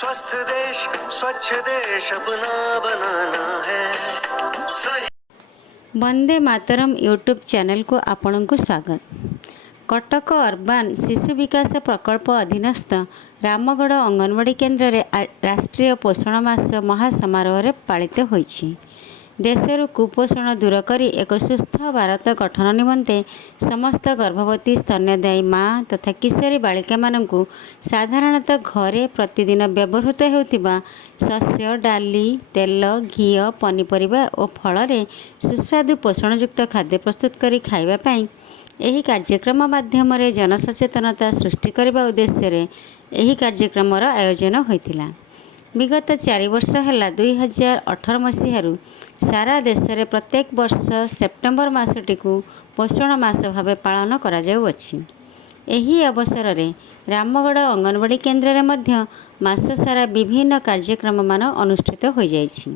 स्वस्थ देश स्वच्छ देश अपना बनाना है सही। वंदे मातरम यूट्यूब चैनल को आपण को स्वागत। कटक अर्बान शिशु विकास प्रकल्प अधीनस्थ रामगढ़ अंगनवाड़ी केन्द्र रे राष्ट्रीय पोषण मास महासमारोह पालित होईछि। देशर कुपोषण दूर करी एक सुस्थ भारत गठन निमंते समस्त गर्भवती स्तन्यदायी माँ तथा किशोरी बालिका मानंकु साधारणतः घरे प्रतिदिन व्यवहृत हेउथिबा शस्य डाली तेल घी पनीपरिबा और फल सुस्वादु पोषणयुक्त खाद्य प्रस्तुत करी खाइबा पई एही कार्यक्रम माध्यम जनसचेतनता सृष्टि करने उद्देश्य एही कार्यक्रमर आयोजन होइतिला। विगत 4 वर्ष है 2018 मसीह सारा देश में प्रत्येक वर्ष सेप्टेम्बर मासटी को पोषण मास भाव पालन करा जाउअछि। एही अवसर में रामगढ़ अंगनवाड़ी केन्द्र में मध्य मास सारा विभिन्न कार्यक्रम मान अनुष्ठित हो जाइछि।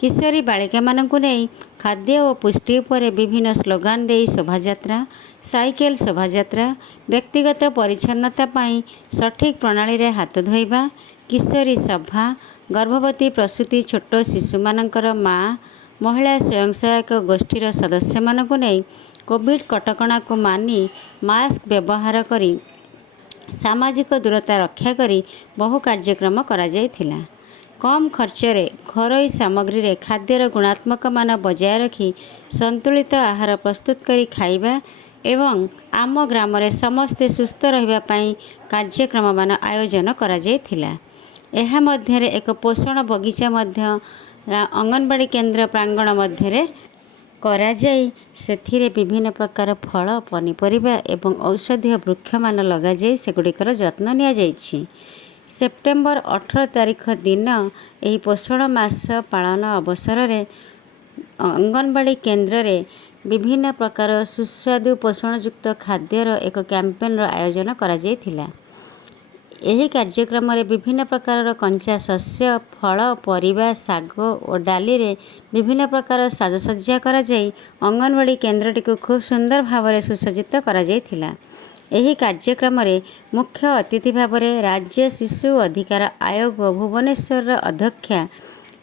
किशोरी बालिका मानंकु नहीं खाद्य और पुष्टि पर विभिन्न स्लोगान दे शोभायात्रा साइकेल शोभायात्रा व्यक्तिगत परिच्छन्नता पाई सठिक प्रणाली रे हाथ धोइबा किशोरी सभा गर्भवती प्रसूति छोट शिशु मानकर माँ महिला स्वयं सहायक गोष्ठीर सदस्य मानकु नहीं कोविड कटकणा को मानी मास्क व्यवहार करी सामाजिक दूरता रक्षा करी बहु कार्यक्रम करा जायथिला। कम खर्च रे घरोई सामग्री रे खाद्यर गुणात्मक मान बजाय रखी संतुलित आहार प्रस्तुत करी खाइबा एवं आम ग्राम रे समस्ते सुस्थ रहिबा पई कार्यक्रम मान आयोजन करा जायथिला। एहा मध्यरे एक पोषण बगीचा मध्य अंगनवाड़ी केन्द्र प्रांगण मध्यरे करा जाई सेथिरे विभिन्न प्रकार फल पनीपरिबा एवं औषधीय वृक्ष मान लगा जाई सेगुड़िकर जत्न निया जाइछि। सेप्टेम्बर 18 तारिख दिन एही पोषण मास पालन अवसर रे अंगनवाड़ी केन्द्र रे विभिन्न प्रकार सुस्वादु पोषणयुक्त खाद्यर एक कैंपेन आयोजन करा जायथिला। एही कार्यक्रम रे विभिन्न प्रकार कंचा शस्य फल परिबा साग और डाली रे विभिन्न प्रकार साजसज्जा करा जाई अंगनवाड़ी केन्द्रटी को खूब सुंदर भाव में सुसज्जित करा जायथिला। एही कार्यक्रम रे मुख्य अतिथि भाव में राज्य शिशु अधिकार आयोग भुवनेश्वर अध्यक्षा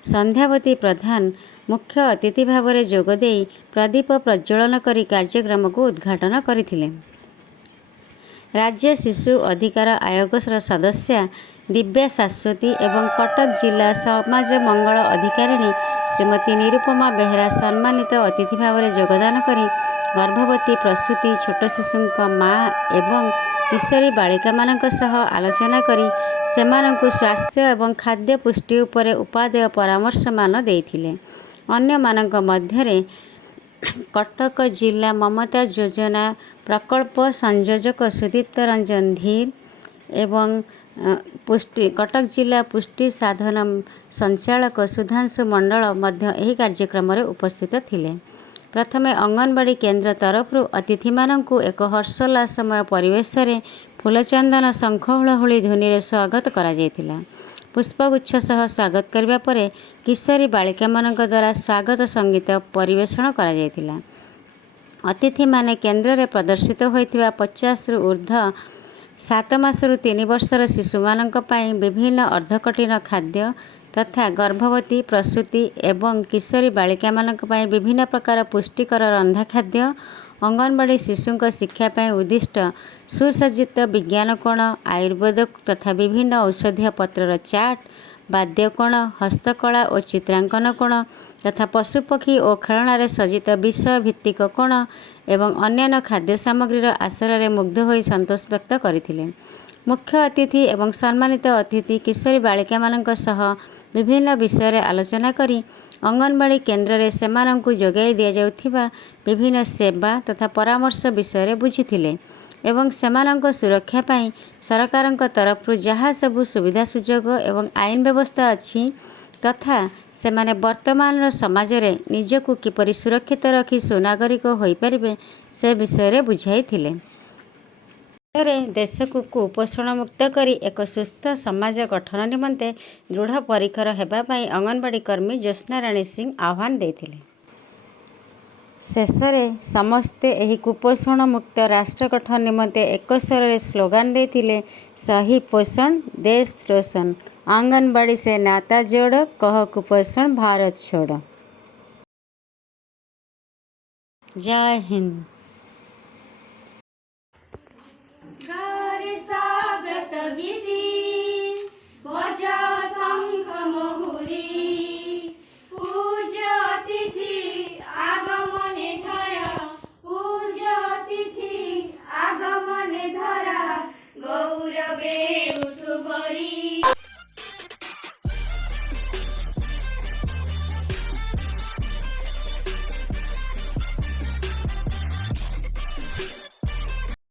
संध्यावती प्रधान मुख्य अतिथि भाव में जोगदे प्रदीप प्रज्वलन करी कार्यक्रम को उद्घाटन करथिले। राज्य शिशु अधिकार आयोग सदस्या दिव्या शाश्वती एवं कटक जिला समाज मंगल अधिकारिणी श्रीमती निरुपमा बेहरा सम्मानित अतिथि भाव में योगदान करी गर्भवती प्रसूति छोट शिशुक माँ एवं किशोरी बालिका मानक सह आलोचना करी सेमानंकु स्वास्थ्य एवं खाद्य पुष्टि उपरे उपादेय परामर्श मान देइथिले। अन्य मानक मध्यरे कटक जिला ममता योजना प्रकल्प संयोजक सुदीप्त रंजन धीर एवं पुष्टि कटक जिला पुष्टि साधन संचालक सुधांशु मंडल मध्य एही कार्यक्रम रे उपस्थित थिले। प्रथमे अंगनवाड़ी केन्द्र तरफ अतिथि मानंकु एक हर्षोल्लासमय परिवेश रे फूलचंदन शंख हुलहुली ध्वनि रे स्वागत करा जायथिला। पुष्पगुच्छ सह स्वागत करबा परे किशोरी बालिका मानक द्वारा स्वागत संगीत परिवेषण करा जायथिला। अतिथि माने केन्द्र रे प्रदर्शित होइथिबा 50 रु ऊर्ध्व 7 मासरु 3 वर्षर शिशु मानक पई विभिन्न अर्धकठिन खाद्य तथा गर्भवती प्रसूति एवं किशोरी बालिका मानक पई विभिन्न प्रकार पुष्टिकर रंधा खाद्य अंगनवाड़ी शिशुंक शिक्षा पई उद्दिष्ट सुसज्जित विज्ञान कोण आयुर्वेद तथा विभिन्न औषधीय पत्रर चाट वाद्य कोण हस्तकला और चित्रांकन कोण तथा पशुपक्षी और खेलनार सज्जित विषय भित्तिक कोण एवं अन्यान्य खाद्य सामग्रीर आसर मुग्ध होई संतोष व्यक्त करथिले। मुख्य अतिथि एवं सम्मानित अतिथि किशोरी बालिका मानक सह विभिन्न विषय रे आलोचना करी अंगनवाड़ी केन्द्र रे सेमानंकु जोगाई दिया जाउथिबा विभिन्न सेवा तथा परामर्श विषय रे बुझिथिले एवं सेमानंक सुरक्षा पाई सरकारंक तरफ जहाँ सबु सुविधा सुजोग एवं आईन व्यवस्था अछि तथा सेमाने वर्तमान समाज रे निजकु किपरि सुरक्षित रखी सुनागरिक होई परिबे से विषय रे बुझाइथिले। देश को कुपोषण मुक्त करी एक सुस्थ समाज गठन निमंते दृढ़ परिकर हेबा पई अंगनवाड़ी कर्मी ज्योत्स्ना राणी सिंह आह्वान देथिले। शेषरे समस्ते एही कुपोषण मुक्त राष्ट्र गठन निमंते एक स्वर स्लोगान देथिले सही पोषण देश रोशन आंगनबाड़ी से नाता जोड़, कह कुपोषण भारत छोड़। जय हिंद। गारे स्वागत गीती बजा शंख महुरी पूज्य अतिथि आगमने धरा पूज्य अतिथि आगमने धरा गौरवे उठु भरी